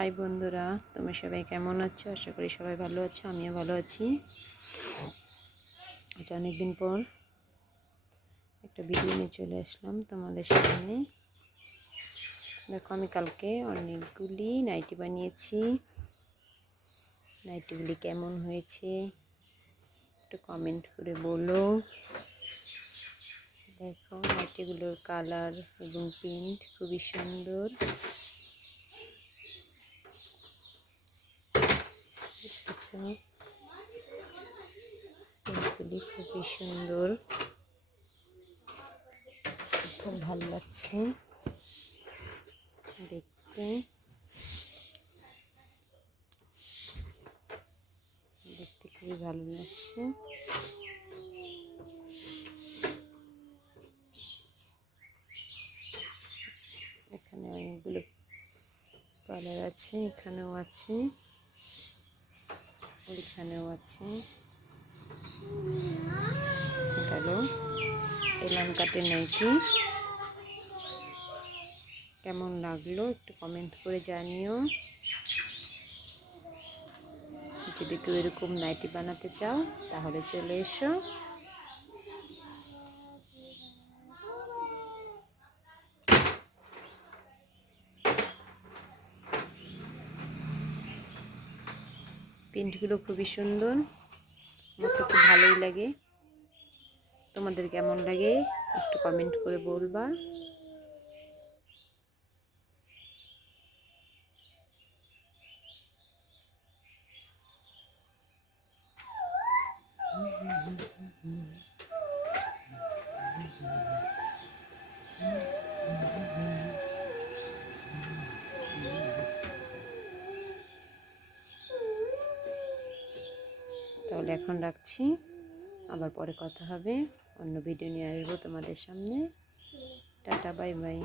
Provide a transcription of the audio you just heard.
High বন্ধুরা, তোমরা সবাই কেমন আছো? আশা করি সবাই ভালো আছো, আমিও ভালো আছি। আজ অনেকদিন পর একটা ভিডিও নিয়ে চলে আসলাম তোমাদের সামনে। দেখো, আমি কালকে অনেকগুলি নাইটি বানিয়েছি। নাইটিগুলি কেমন হয়েছে একটু কমেন্ট করে বলো। দেখো, নাইটিগুলোর কালার এবং প্রিন্ট খুবই সুন্দর। প্রিন্টগুলি খুবই সুন্দর, খুব ভালো লাগছে দেখতে। খুবই ভালো লাগছে। এখানে অনেকগুলো কালার আছে, এখানেও আছে, ওইখানেও আছে। হ্যালো, এলাম কাটের নাইটি কেমন লাগলো একটু কমেন্ট করে জানিও। যদি কেউ এরকম নাইটি বানাতে চাও তাহলে চলে এসো। প্রিন্টগুলো খুবই সুন্দর, আমার তো খুব ভালোই লাগে। তোমাদের কেমন লাগে একটু কমেন্ট করে বলবা। তাহলে এখন রাখছি, আবার পরে কথা হবে। অন্য ভিডিও নিয়ে আসবো তোমাদের সামনে। Tata, bye bye.